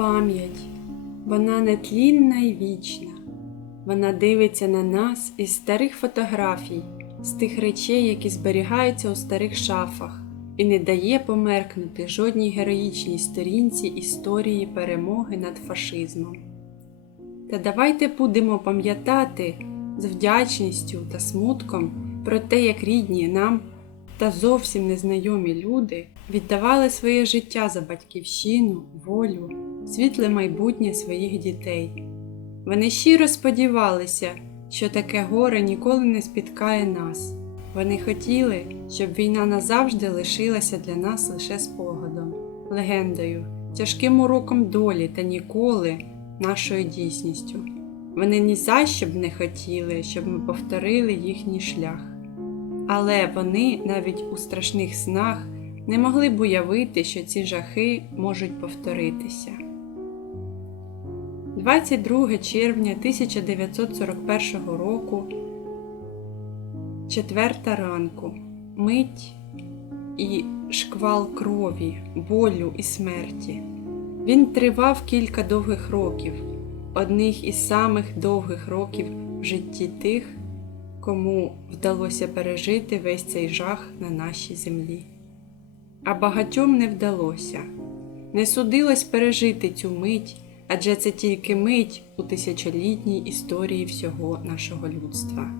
Пам'ять, вона нетлінна і вічна. Вона дивиться на нас із старих фотографій, з тих речей, які зберігаються у старих шафах, і не дає померкнути жодній героїчній сторінці історії перемоги над фашизмом. Та давайте будемо пам'ятати з вдячністю та смутком про те, як рідні нам та зовсім незнайомі люди віддавали своє життя за батьківщину, волю, світле майбутнє своїх дітей. Вони щиро сподівалися, що таке горе ніколи не спіткає нас. Вони хотіли, щоб війна назавжди лишилася для нас лише спогадом, легендою, тяжким уроком долі та ніколи нашою дійсністю. Вони ні за що б не хотіли, щоб ми повторили їхній шлях. Але вони навіть у страшних снах не могли б уявити, що ці жахи можуть повторитися. 22 червня 1941 року, четверта ранку, мить і шквал крові, болю і смерті. Він тривав кілька довгих років, одних із самих довгих років в житті тих, кому вдалося пережити весь цей жах на нашій землі. А багатьом не вдалося, не судилось пережити цю мить, адже це тільки мить у тисячолітній історії всього нашого людства.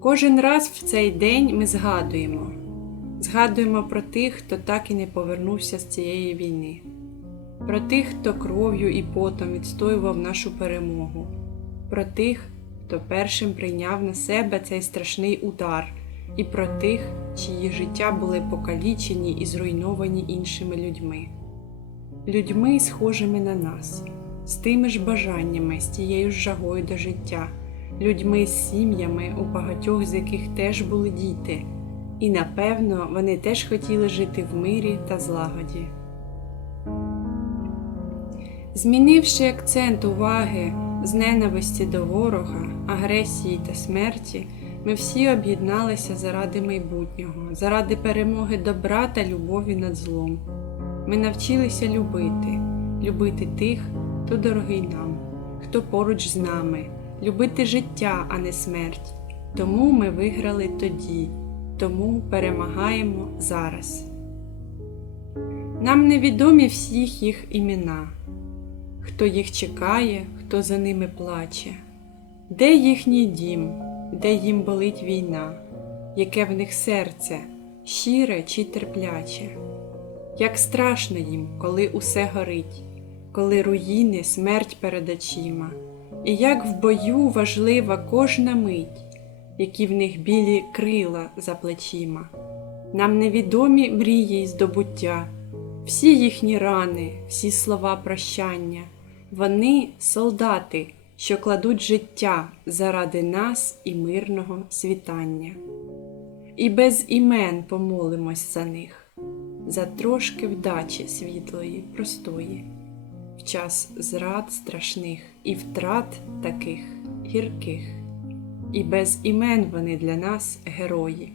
Кожен раз в цей день ми згадуємо, згадуємо про тих, хто так і не повернувся з цієї війни, про тих, хто кров'ю і потом відстоював нашу перемогу, про тих, хто першим прийняв на себе цей страшний удар, і про тих, чиї життя були покалічені і зруйновані іншими людьми, людьми, схожими на нас, з тими ж бажаннями, з тією ж жагою до життя, людьми з сім'ями, у багатьох з яких теж були діти, і напевно вони теж хотіли жити в мирі та злагоді. Змінивши акцент уваги з ненависті до ворога, агресії та смерті, ми всі об'єдналися заради майбутнього, заради перемоги добра та любові над злом. Ми навчилися любити, любити тих, хто дорогий нам, хто поруч з нами, любити життя, а не смерть. Тому ми виграли тоді, тому перемагаємо зараз. Нам невідомі всіх їх імена, хто їх чекає, хто за ними плаче, де їхній дім, де їм болить війна, яке в них серце, щире чи терпляче, як страшно їм, коли усе горить, коли руїни, смерть перед очима, і як в бою важлива кожна мить, які в них білі крила за плечима. Нам невідомі мрії й здобуття, всі їхні рани, всі слова прощання, вони солдати, що кладуть життя заради нас і мирного світання. І без імен помолимось за них, за трошки вдачі світлої, простої, в час зрад страшних і втрат таких гірких, і без імен вони для нас герої.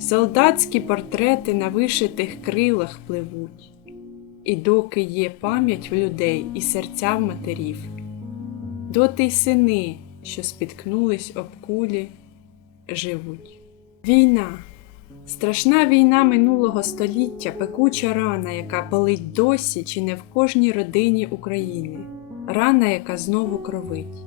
Солдатські портрети на вишитих крилах пливуть, і доки є пам'ять в людей і серця в матерів, доти й сини, що спіткнулись об кулі, живуть. Війна, страшна війна минулого століття, пекуча рана, яка болить досі чи не в кожній родині України, рана, яка знову кровить.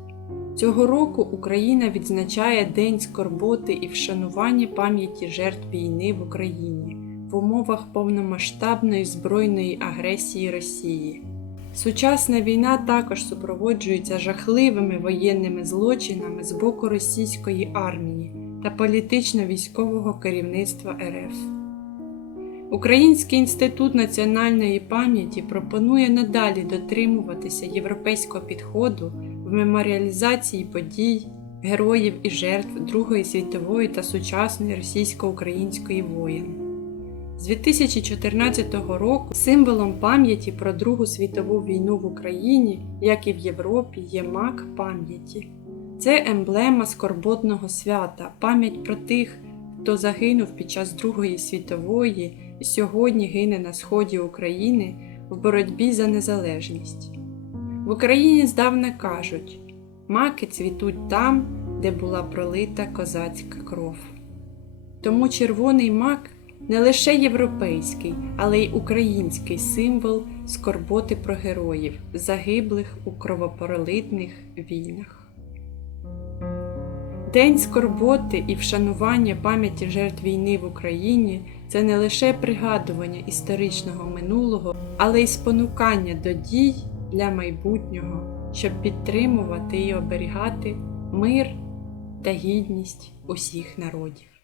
Цього року Україна відзначає День скорботи і вшанування пам'яті жертв війни в Україні в умовах повномасштабної збройної агресії Росії. Сучасна війна також супроводжується жахливими воєнними злочинами з боку російської армії та політично-військового керівництва РФ. Український інститут національної пам'яті пропонує надалі дотримуватися європейського підходу в меморіалізації подій, героїв і жертв Другої світової та сучасної російсько-української воєн. З 2014 року символом пам'яті про Другу світову війну в Україні, як і в Європі, є мак пам'яті. Це емблема скорботного свята, пам'ять про тих, хто загинув під час Другої світової і сьогодні гине на сході України в боротьбі за незалежність. В Україні здавна кажуть маки цвітуть там, де була пролита козацька кров. Тому червоний мак не лише європейський, але й український символ скорботи про героїв, загиблих у кровопролитних війнах. День скорботи і вшанування пам'яті жертв війни в Україні це не лише пригадування історичного минулого, але й спонукання до дій для майбутнього, щоб підтримувати і оберігати мир та гідність усіх народів.